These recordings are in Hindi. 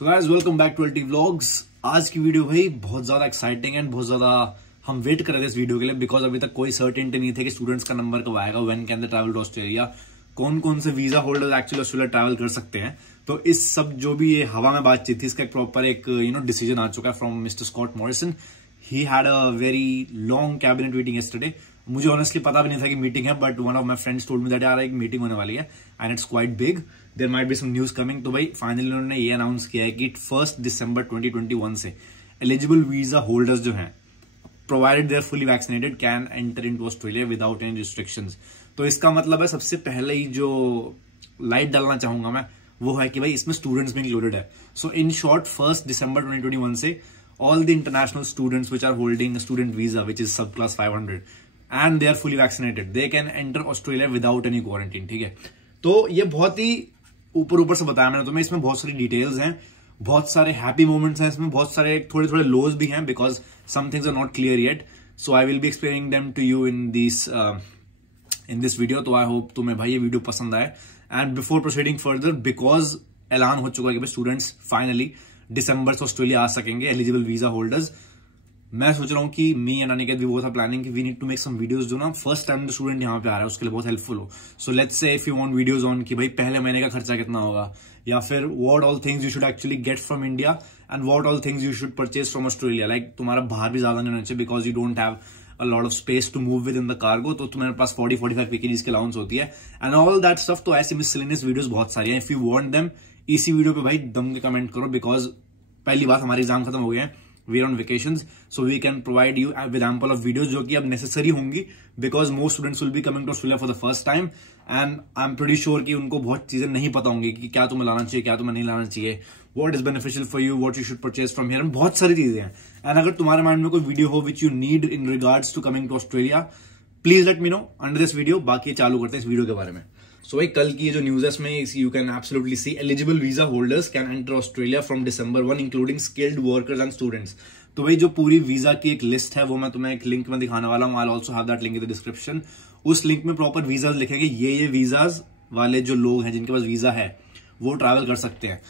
So guys welcome back to alti vlogs. आज की वीडियो भाई बहुत ज्यादा एक्साइटिंग एंड बहुत ज्यादा हम वेट कर रहे थे इस वीडियो के लिए, बिकॉज अभी तक कोई सर्टेनिटी नहीं थे कि स्टूडेंट्स का नंबर कब आएगा, when can they travel to Australia, कौन कौन से visa holders actually Australia travel कर सकते हैं। तो इस सब जो भी ये हवा में बातचीत थी, इसका एक प्रॉपर एक डिसीजन आ चुका है from mister Scott Morrison. He had a very long cabinet meeting yesterday. मुझे ऑनेस्टली पता भी नहीं था कि मीटिंग है, but one of my friends told me that यार एक मीटिंग होने वाली है and it's quite big, there might be some news coming. तो भाई फाइनली उन्होंने ये अनाउंस किया है कि 1 दिसंबर 2021 से एलिजिबल वीजा होल्डर्स जो हैं, provided they are fully vaccinated, can enter into Australia without any restrictions. तो इसका मतलब है, सबसे पहले ही जो लाइट डालना चाहूंगा मैं वो है कि भाई इसमें स्टूडेंट्स भी इंक्लूडेड है। सो इन शॉर्ट 1 दिसंबर 2021 से all the international students which are holding a student visa which is subclass 500 and they are fully vaccinated, they can enter Australia without any quarantine। ठीक है, तो ये बहुत ही ऊपर से बताया मैंने तुम्हें। इसमें बहुत सारी डिटेल्स हैं, बहुत सारे हैप्पी मोमेंट्स हैं, इसमें बहुत सारे थोड़े लोज भी हैं because some things are not clear yet. So I will be explaining them to you in this video. तो आई होप तुम्हें भाई ये वीडियो पसंद आए। And before proceeding further, because ऐलान हो चुका है कि भाई स्टूडेंट्स फाइनली दिसंबर से ऑस्ट्रेलिया आ सकेंगे, एलिजिबल वीजा होल्डर्स। मैं सोच रहा हूँ कि मी एंड अनिकेत भी वो था प्लानिंग कि we need to make some videos जो ना फर्स्ट टाइम जो स्टूडेंट यहाँ पे आ रहा है उसके लिए बहुत हेल्पफुल हो। So let's say if you want videos on कि भाई पहले महीने का खर्चा कितना होगा, या फिर what all things you should actually get from India and what all things you should purchase from Australia. Like तुम्हारा बाहर भी ज्यादा नहीं होना चाहिए because you don't have a lot of space to move within the cargo, तो तुम्हारे पास 40-45 पैकेजेस की अलाउंस होती है एंड ऑल दैट स्टफ। तो ऐसी मिसलेनियस वीडियोस बहुत सारी हैं। इफ यू वांट देम, इसी वीडियो पे भाई दम के कमेंट करो, बिकॉज पहली बात हमारे एग्जाम खत्म हो गए हैं, we are on vacations, so we can provide you with ample of videos जो कि अब नेसेसरी होंगी because most students will be coming to Australia for the first time and I am pretty sure कि उनको बहुत चीजें नहीं पता होंगी कि क्या तुम्हें लाना चाहिए, क्या तुम्हें नहीं लाना चाहिए, what is beneficial for you, what you should purchase from here, बहुत सारी चीजें हैं। एंड अगर तुम्हारे माइंड में कोई वीडियो हो which you need in regards to coming to Australia, please let me know under this video. बाकी चालू करते हैं इस वीडियो के बारे में। सो भाई कल की ये जो न्यूज है इसमें you can absolutely see eligible visa holders can enter Australia from December 1 including skilled workers and students. तो भाई जो पूरी वीजा की एक लिस्ट है वो मैं तुम्हें एक लिंक में दिखाने वाला हूँ। I will also have that link in the description. उस लिंक में प्रॉपर वीजाज लिखेंगे, ये वीजाज वाले जो लोग हैं जिनके पास वीजा है वो ट्रैवल कर सकते हैं।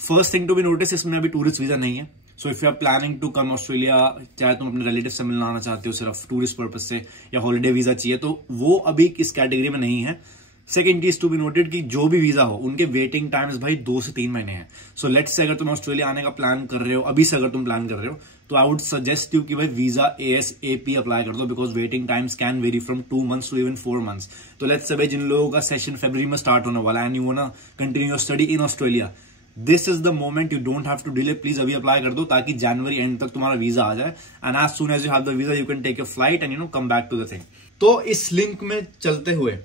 First thing to be notice, इसमें अभी टूरिस्ट वीजा नहीं है। So if you are planning to come Australia, चाहे तुम अपने रिलेटिव से मिलना आना चाहते हो सिर्फ टूरिस्ट पर्पज से, या हॉलिडे वीजा चाहिए, तो वो अभी इस कैटेगरी में नहीं है। सेकेंड चीज टू बी नोटेड कि जो भी वीजा हो उनके वेटिंग टाइम्स भाई 2 से 3 महीने हैं। सो लेट्स से अगर तुम ऑस्ट्रेलिया आने का प्लान कर रहे हो, अभी से अगर तुम प्लान कर रहे हो, तो आई वुड सजेस्ट यू कि भाई वीजा ASAP अप्लाई कर दो because waiting times can vary from 2 months to even 4 months। तो लेट्स से भाई जिन लोगों का सेशन फरवरी में स्टार्ट होने वाला है and you want to continue your study in Australia, this is the moment, you don't have to delay. Please अभी अप्लाई कर दो ताकि जनवरी एंड तक तुम्हारा वीजा आ जाए and as soon as you have the visa you can take your flight and come back to the thing. तो इस लिंक में चलते हुए,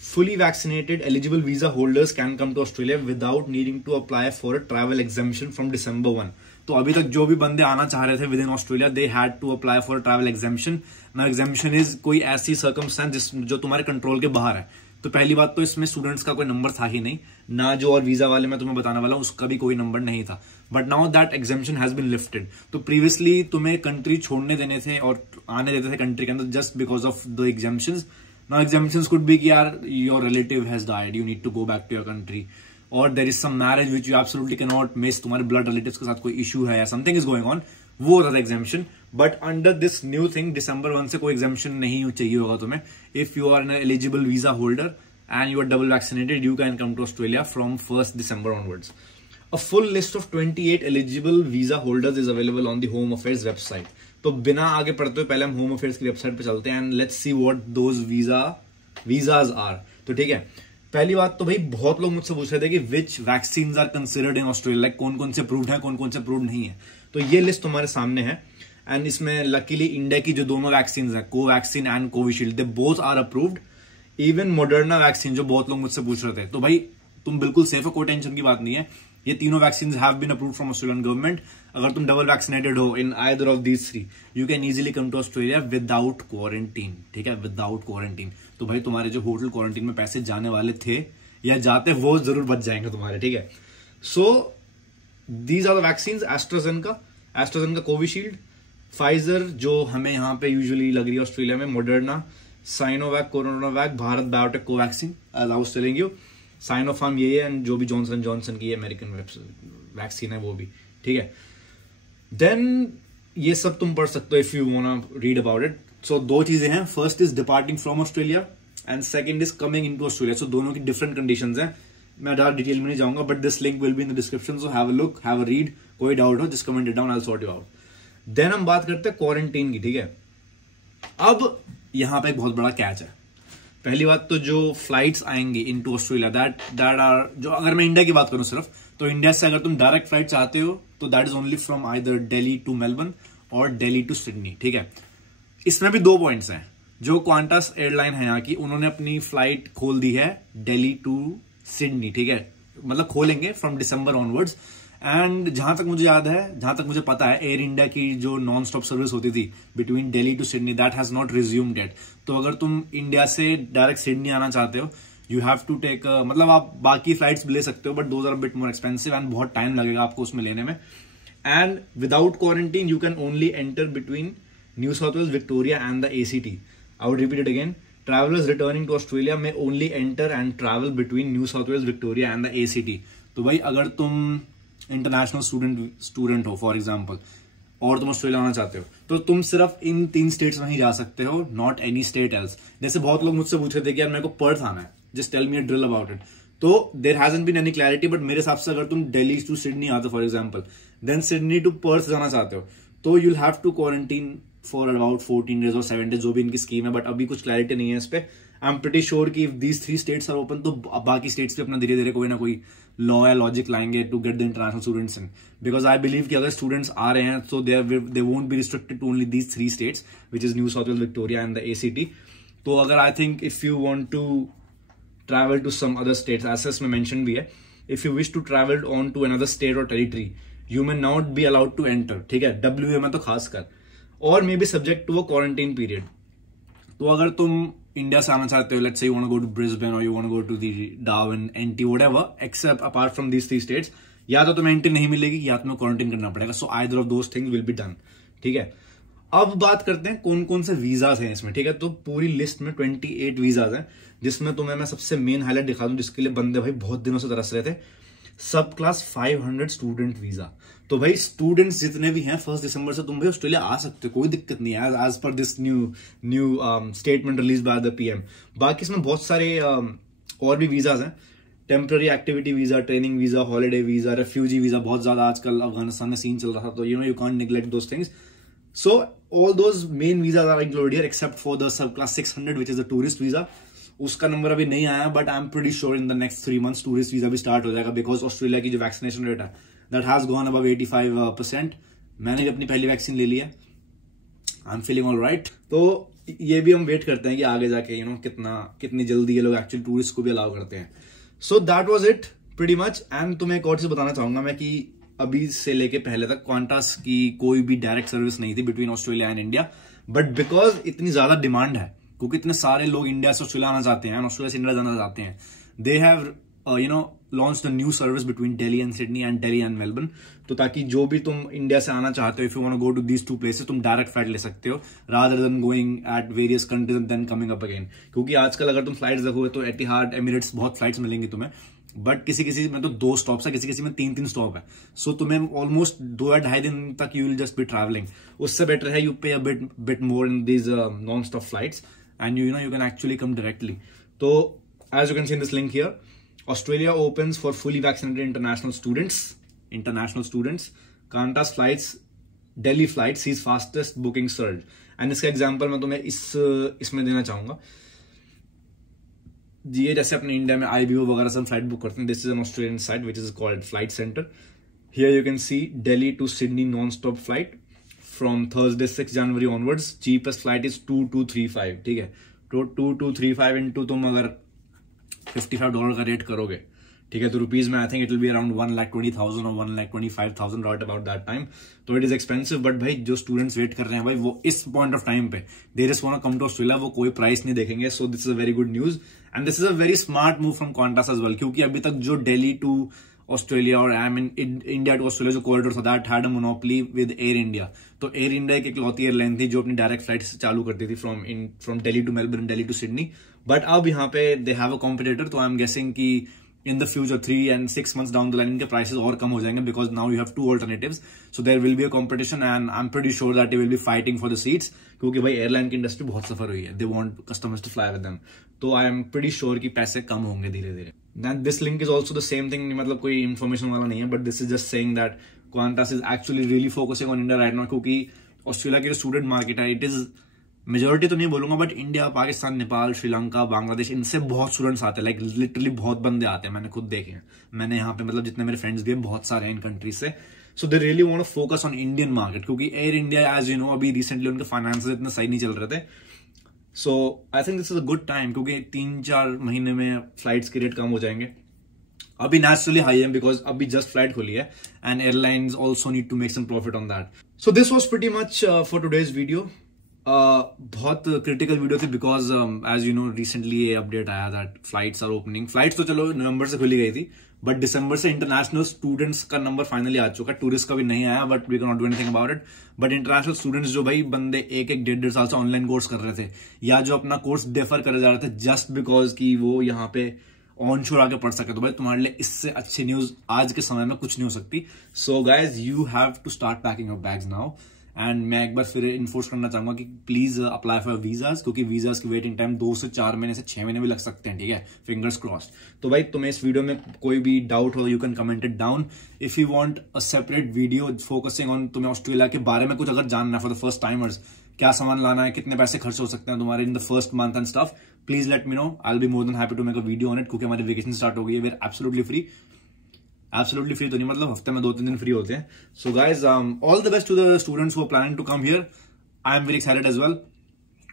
fully vaccinated eligible visa holders can come to Australia without needing to apply for a travel exemption from December 1। तो अभी तक जो भी बंदे आना चाह रहे थे within Australia, they had to apply for travel exemption. Now exemption is कोई ऐसी सर्कमस्टेंस जो तुम्हारे कंट्रोल के बाहर है। तो पहली बात तो इसमें स्टूडेंट्स का कोई नंबर था ही नहीं, ना जो और वीजा वाले मैं तुम्हें बताने वाला हूं उसका भी कोई नंबर नहीं था। But now that exemption has been lifted. तो प्रीवियसली तुम्हें कंट्री छोड़ने देने थे और आने देते थे कंट्री के अंदर just because of the exemptions. Now exemptions could be कि यार your relative has died, you need to go back to your country, or there is some marriage which you absolutely cannot miss, तुम्हारे blood relatives के साथ कोई issue है या something is going on, वो होता था exemption। But under this new thing, December 1 से कोई exemption नहीं चाहिए होगा तुम्हें। If you are an eligible visa holder and you are double vaccinated, you can come to Australia from 1st December onwards। A full list of 28 eligible visa holders is available on the Home Affairs website। तो बिना आगे पढ़ते हुए पहले हम होम अफेयर्स की वेबसाइट पे चलते हैं and let's see what those visas are. तो ठीक है, पहली बात तो भाई बहुत लोग मुझसे पूछ रहे थे कि which vaccine are considered in Australia, like कौन कौन से अप्रूव्ड है, कौन कौन से अप्रूव्ड नहीं है। तो ये लिस्ट तुम्हारे सामने है एंड इसमें लकीली इंडिया की जो दोनों वैक्सीन है, Covaxin and Covishield, they both are approved. Even Moderna vaccine जो बहुत लोग मुझसे पूछ रहे थे, तो भाई तुम बिल्कुल सेफ हो, कोई टेंशन की बात नहीं है। ये तीनों vaccine have been approved from Australian government. अगर तुम डबल वैक्सीनेटेड हो in either of these 3, you can easily come to Australia without quarantine. ठीक है, विदाउट क्वारंटीन। तो भाई तुम्हारे जो होटल क्वारंटीन में पैसे जाने वाले थे या जाते, वो जरूर बच जाएंगे तुम्हारे। ठीक है, so these are the vaccine, AstraZeneca Covishield, Pfizer जो हमें यहाँ पे यूजुअली लग रही है ऑस्ट्रेलिया में, Moderna, Sinovac, CoronaVac, Bharat Biotech Covaxin, as I was telling you, Sinopharm ये है, एंड जो भी जॉनसन जॉनसन की अमेरिकन वैक्सीन है वो भी, ठीक है। देन ये सब तुम पढ़ सकते हो if you wanna read about it. So दो चीजें हैं, first is departing from Australia and second is coming into Australia. So दोनों की डिफरेंट कंडीशंस हैं, मैं ज्यादा डिटेल में नहीं जाऊंगा, but this link will be in the description, so have a look, have a read. कोई डाउट हो just comment it down, I will sort you out. Then हम बात करते हैं क्वारंटीन की, ठीक है। अब यहां पे एक बहुत बड़ा कैच है। पहली बात तो जो फ्लाइट्स आएंगी इनटू ऑस्ट्रेलिया दैट आर, जो अगर मैं इंडिया की बात करूं सिर्फ, तो इंडिया से अगर तुम डायरेक्ट फ्लाइट चाहते हो तो that is only from either Delhi to Melbourne और दिल्ली टू सिडनी, ठीक है। इसमें भी दो पॉइंट्स हैं। जो क्वांटस एयरलाइन है यहाँ की, उन्होंने अपनी फ्लाइट खोल दी है दिल्ली टू सिडनी, ठीक है, मतलब खोलेंगे फ्रॉम दिसंबर ऑनवर्ड्स। एंड जहां तक मुझे याद है, जहां तक मुझे पता है, एयर इंडिया की जो नॉन स्टॉप सर्विस होती थी between Delhi to Sydney, that has not resumed yet. तो अगर तुम इंडिया से डायरेक्ट सिडनी आना चाहते हो, यू हैव टू टेक, मतलब आप बाकी फ्लाइट्स ले सकते हो, but those are bit more expensive and बहुत टाइम लगेगा आपको उसमें लेने में। And without quarantine you can only enter between New South Wales, Victoria and the ACT. I would repeat it again. Travelers returning to Australia may only enter and travel between New South Wales, Victoria and the ACT. तो भाई अगर तुम इंटरनेशनल स्टूडेंट हो फॉर एग्जांपल, और तुम ऑस्ट्रेलिया आना चाहते हो, तो तुम सिर्फ इन 3 स्टेट्स में ही जा सकते हो, नॉट एनी स्टेट एल्स। जैसे बहुत लोग मुझसे पूछ रहे थे कि यार मेरे को पर्थ आना है, just tell me a drill about it. तो there hasn't been any clarity, but मेरे हिसाब से अगर तुम दिल्ली टू सिडनी आते हो for example, then Sydney to Perth जाना चाहते हो, तो you'll have to quarantine for about 14 days और 7 डेज, जो भी इनकी स्कीम है, बट अभी कुछ क्लैरिटी नहीं है इस पे। आई एम प्रीटी श्योर कि if these 3 states are open, तो बाकी स्टेट्स भी अपना धीरे धीरे कोई ना कोई लॉ या लॉजिक लाएंगे to get the international students in, because I believe कि अगर स्टूडेंट्स आ रहे हैं तो they won't be restricted to only these 3 states which is New South Wales, Victoria and the ACT. तो अगर I think if you want to travel to some other states, ऐसा इसमें मेंशन भी है, if you wish to travel on to another state और territory, you may not be allowed to enter, ठीक है, WA में तो खासकर, और may be subject to a quarantine period. तो अगर तुम इंडिया से आना चाहते हो, let's say you want to go to Brisbane और you want to go to the Darwin, NT, whatever, except apart from these 3 states, या तो तुम्हें एंट्री नहीं मिलेगी या तुम्हें क्वारंटीन करना पड़ेगा। So either of those things will be done, ठीक है। अब बात करते हैं कौन कौन से वीजाज हैं इसमें, ठीक है। तो पूरी लिस्ट में 28 वीजाज हैं, जिसमें तुम्हें मैं सबसे मेन हाईलाइट दिखा दूं, जिसके लिए बंदे भाई बहुत दिनों से तरस रहे थे। सब क्लास 500 स्टूडेंट वीजा। तो भाई स्टूडेंट्स जितने भी हैं 1 दिसंबर से तुम भाई ऑस्ट्रेलिया आ सकते हो, कोई दिक्कत नहीं है, as per this new statement release by the PM। बाकी इसमें बहुत सारे और भी वीजाज हैं, temporary activity visa, training visa, holiday visa, refugee visa, बहुत ज्यादा आजकल अफगानिस्तान में सीन चल रहा था, तो you can't neglect those things. So all those main visas are included here except for the sub class 600 which is the tourist visa. उसका नंबर अभी नहीं आया, but I am pretty sure in the next 3 months tourist visa भी स्टार्ट हो जाएगा, बिकॉज ऑस्ट्रेलिया की जो वैक्सीनेशन रेट है दैट हैज गॉन अबव 85%। मैंने भी अपनी पहली वैक्सीन ले ली है, I am feeling all right. तो ये भी हम वेट करते हैं कि आगे जाके कितनी जल्दी ये लोग एक्चुअली टूरिस्ट को भी अलाउ करते हैं। So that was it pretty much. And तुम्हें एक और चीज बताना चाहूंगा मैं कि अभी से लेके पहले तक क्वांटास की कोई भी डायरेक्ट सर्विस नहीं थी between Australia and India, but because इतनी ज्यादा डिमांड है, क्योंकि इतने सारे लोग इंडिया से ऑस्ट्रेलिया आना चाहते हैं, ऑस्ट्रेलिया से इंडिया जाना चाहते हैं, they have launch the new service between Delhi and Sydney and Delhi and Melbourne. तो ताकि जो भी तुम इंडिया से आना चाहते हो, if you want to go to these 2 places, तुम डायरेक्ट फ्लाइट ले सकते हो rather than going at various countries and then coming up again. क्योंकि आजकल अगर तुम फ्लाइट्स देखोगे तो एतिहाद, एमिरेट्स, बहुत फ्लाइट्स मिलेंगी तुम्हें, बट किसी किसी में तो 2 स्टॉप्स है, किसी किसी में 3-3 स्टॉप है। सो तुम्हें ऑलमोस्ट 2 या 2.5 दिन तक you will just be travelling. उससे बेटर है you pay a bit more in these non stop flights and you can actually come directly. तो as you can see in this link here, Australia opens for fully vaccinated international students. Qantas flights, Delhi flight sees fastest booking surge. And इसका एग्जाम्पल मैं तुम्हें इसमें देना चाहूंगा। ये जैसे अपने इंडिया में IBO वगैरह सब फ्लाइट बुक करते हैं, this is an Australian site which is called flight centre. Here you can see Delhi to Sydney non stop flight from Thursday 6 January onwards. Cheapest flight is 2235, ठीक है। तो 2235 इंटू तुम अगर $55 का रेट करोगे, ठीक है, तो रुपीज में I think it will be around 1,20,000 और 1,25,000 राइट अबाउट दैट टाइम। तो इट इज एक्सपेंसिव, बट भाई जो स्टूडेंट्स वेट कर रहे हैं भाई, वो इस पॉइंट ऑफ टाइम पे they just want to come to Australia, वो कोई प्राइस नहीं देखेंगे। So this is a very good news and this is a very smart move from Qantas as well, क्योंकि अभी तक जो दिल्ली टू ऑस्ट्रेलिया और I mean India to Australia जो कॉरिडोर था that had a monopoly with Air India. तो एयर इंडिया एक इकलौती एयरलाइन थी जो अपनी डायरेक्ट फ्लाइट चालू करती थी from Delhi to Melbourne, Delhi to Sydney. But अब यहाँ पे दे हैव अ कॉम्पिटिटर, तो आई एम गेसिंग कि in the future 3 and 6 months down the line इनके prices और कम हो जाएंगे because now you have 2 alternatives, so there will be a competition and I'm pretty sure that they will be fighting for the seats क्योंकि भाई एयरलाइन की इंडस्ट्री बहुत सफर हुई है, they want customers to fly with them, तो I am pretty sure कि पैसे कम होंगे धीरे धीरे. Then this link is also the same thing, मतलब कोई information वाला नहीं है, but this is just saying that Qantas is actually really focusing on India right now क्योंकि ऑस्ट्रेलिया की जो स्टूडेंट मार्केट है इट इज मेजोरिटी तो नहीं बोलूंगा बट इंडिया, पाकिस्तान, नेपाल, श्रीलंका, बांग्लादेश, इनसे बहुत स्टूडेंट्स आते हैं, लाइक लिटरली बहुत बंदे आते हैं, मैंने खुद देखे हैं. मैंने यहाँ पे मतलब जितने मेरे फ्रेंड्स भी हैं बहुत सारे हैं इन कंट्रीज से. So they really want to focus on Indian market क्योंकि Air India as you know अभी रिसेंटली उनके फाइनेंस इतने सही नहीं चल रहे थे. So I think this is a good time क्योंकि 3-4 महीने में फ्लाइट्स के रेट कम हो जाएंगे. अभी नेचुरली हाई है बिकॉज अभी जस्ट फ्लाइट खुली है and airlines also need to make some profit on that. So this was pretty much for today's video. बहुत क्रिटिकल वीडियो थी because as you know recently ये अपडेट आया that flights are opening. Flights तो चलो नवंबर से खुली गई थी बट दिसंबर से इंटरनेशनल स्टूडेंट्स का नंबर फाइनली आ चुका है. टूरिस्ट का भी नहीं आया but we can not do anything about it. But international students जो भाई बंदे 1-1, 1.5 साल से ऑनलाइन कोर्स कर रहे थे या जो अपना कोर्स डिफर करे जा रहे थे जस्ट बिकॉज की वो यहाँ पे ऑन शोर आके पढ़ सके, तो भाई तुम्हारे लिए इससे अच्छी न्यूज आज के समय में कुछ नहीं हो सकती. So guys you have to start packing your bags now. And मैं एक बार फिर इन्फोर्स करना चाहूंगा कि प्लीज अप्लाई फॉर वीजाज क्योंकि वीजाज की वेटिंग टाइम 2 से 4 महीने से 6 महीने भी लग सकते हैं. ठीक है, फिंगर्स क्रॉस्ड. तो भाई तुम्हें इस वीडियो में कोई भी डाउट हो you can comment it down. If you want a separate video focusing on तुम्हें ऑस्ट्रेलिया के बारे में कुछ अगर जानना है फॉर द फर्स्ट टाइमर्स, क्या सामान लाना है, कितने पैसे खर्च हो सकते हैं तुम्हारे in the first month and stuff, please let me know. I will be more than happy to make a video on it क्योंकि हमारी वेकेशन स्टार्ट हो गई है. We are absolutely free. Absolutely free तो नहीं मतलब हफ्ते में 2-3 दिन फ्री होते हैं. So guys all the best to the students who are planning to come here. I am very excited as well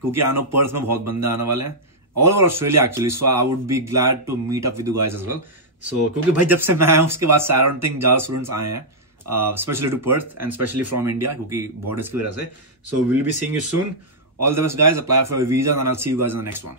क्योंकि आई नो पर्थ में बहुत बंदे आने वाले हैं all over Australia actually. So I would be glad to meet up with you guys as well. So क्योंकि भाई जब से मैं आया उसके बाद आई डोंट थिंक ज्यादा स्टूडेंट्स आए हैं specially to Perth and specially from India क्योंकि बॉर्डर्स की वजह से. So will be seeing you soon. All the best guys, apply for a visa and I'll see you guys in the next one.